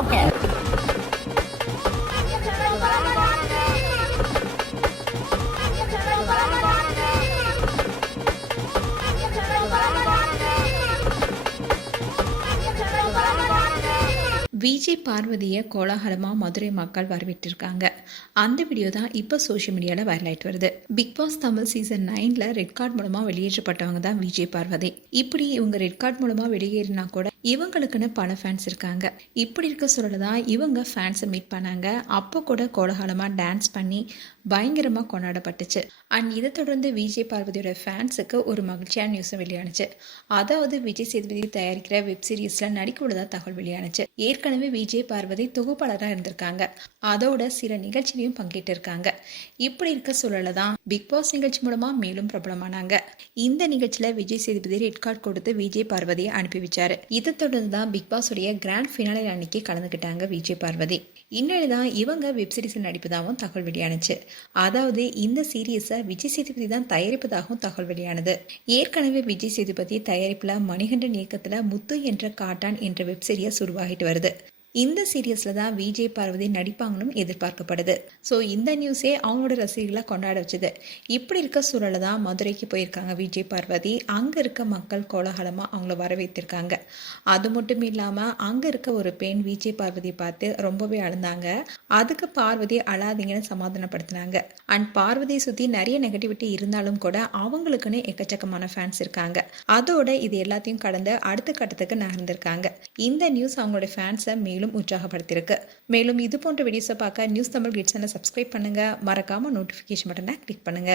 Okay. Vijay பார்வதியை கோலாகலமாக மதுரை மக்கள் வரவேற்றிருக்காங்க. அந்த வீடியோ தான் இப்போ சோஷியல் மீடியாவில் வைரல் ஆயிட்டு வருது. பிக் பாஸ் தமிழ் சீசன் 9ல் ரெட் கார்டு மூலமாக வெளியேற்றப்பட்டவங்க தான் விஜய் பார்வதி. இப்படி இவங்க ரெட் கார்டு மூலமாக வெளியேறினா கூட இவங்களுக்குன்னு பல ஃபேன்ஸ் இருக்காங்க. இப்படி இருக்க சூழல தான் இவங்க ஃபேன்ஸை மீட் பண்ணாங்க. அப்போ கூட கோலாகலமாக டான்ஸ் பண்ணி பயங்கரமாக கொண்டாடப்பட்டுச்சு. அண்ட் இதை தொடர்ந்து விஜய் பார்வதியோட ஃபேன்ஸுக்கு ஒரு மகிழ்ச்சியான நியூஸும் வெளியானுச்சு. அதாவது விஜய் சேதுபதி தயாரிக்கிற வெப் சீரிஸில் நடிக்க உள்ளதா தகவல் வெளியானுச்சு. ஏற்கனவே விஜய் பார்வதி தொகுப்பாளராக இருந்திருக்காங்க. அதோட சில நிகழ்ச்சியிலையும் பங்கேற்று இருக்காங்க. இப்படி இருக்க சூழல தான் பிக் பாஸ் நிகழ்ச்சி மூலமா மேலும் பிரபலமானாங்க. இந்த நிகழ்ச்சியில விஜய் சேதுபதி ரெட் கார்டு கொடுத்து விஜய் பார்வதியை அனுப்பி வச்சாரு. இதை தொடர்ந்து தான் பிக் பாஸ் உடைய கிராண்ட் ஃபினாலே அன்னைக்கு கலந்துக்கிட்டாங்க விஜய் பார்வதி. இந்நிலையில தான் இவங்க வெப் சீரிஸில் நடிப்பதாகவும் தகவல் வெளியானுச்சு. அதாவது இந்த சீரியஸை விஜய் சேதுபதி தான் தயாரிப்பதாகவும் தகவல் வெளியானது. ஏற்கனவே விஜய் சேதுபதி தயாரிப்புல மணிகண்டன் இயக்கத்துல முத்து என்ற காட்டான் என்ற வெப் சீரிஸ் உருவாகிட்டு வருது. இந்த சீரியஸில் தான் விஜய் பார்வதி நடிப்பாங்கன்னு எதிர்பார்க்கப்படுது. ஸோ இந்த நியூஸே அவங்களோட ரசிகர்களை கொண்டாட வச்சுது. இப்படி இருக்க சூழலை தான் மதுரைக்கு போயிருக்காங்க விஜய் பார்வதி. அங்கே இருக்க மக்கள் கோலாகலமாக அவங்கள வரவேற்றிருக்காங்க. அது மட்டும் இல்லாமல் அங்கே இருக்க ஒரு பெண் விஜய் பார்வதியை பார்த்து ரொம்பவே அழுந்தாங்க. அதுக்கு பார்வதி அழாதீங்கன்னு சமாதானப்படுத்தினாங்க. அண்ட் பார்வதியை சுற்றி நிறைய நெகட்டிவிட்டி இருந்தாலும் கூட அவங்களுக்குன்னு எக்கச்சக்கமான ஃபேன்ஸ் இருக்காங்க. அதோட இது எல்லாத்தையும் கடந்து அடுத்த கட்டத்துக்கு நகர்ந்திருக்காங்க. இந்த நியூஸ் அவங்களோட ஃபேன்ஸை மேலும் உற்சாகப்படுத்தியிருக்கு. மேலும் இது போன்ற வீடியோஸை பார்க்க நியூஸ் தமிழ் கிட்ஸ் சேனலை சப்ஸ்கிரைப் பண்ணுங்க. மறக்காம நோட்டிஃபிகேஷன் பட்டனை கிளிக் பண்ணுங்க.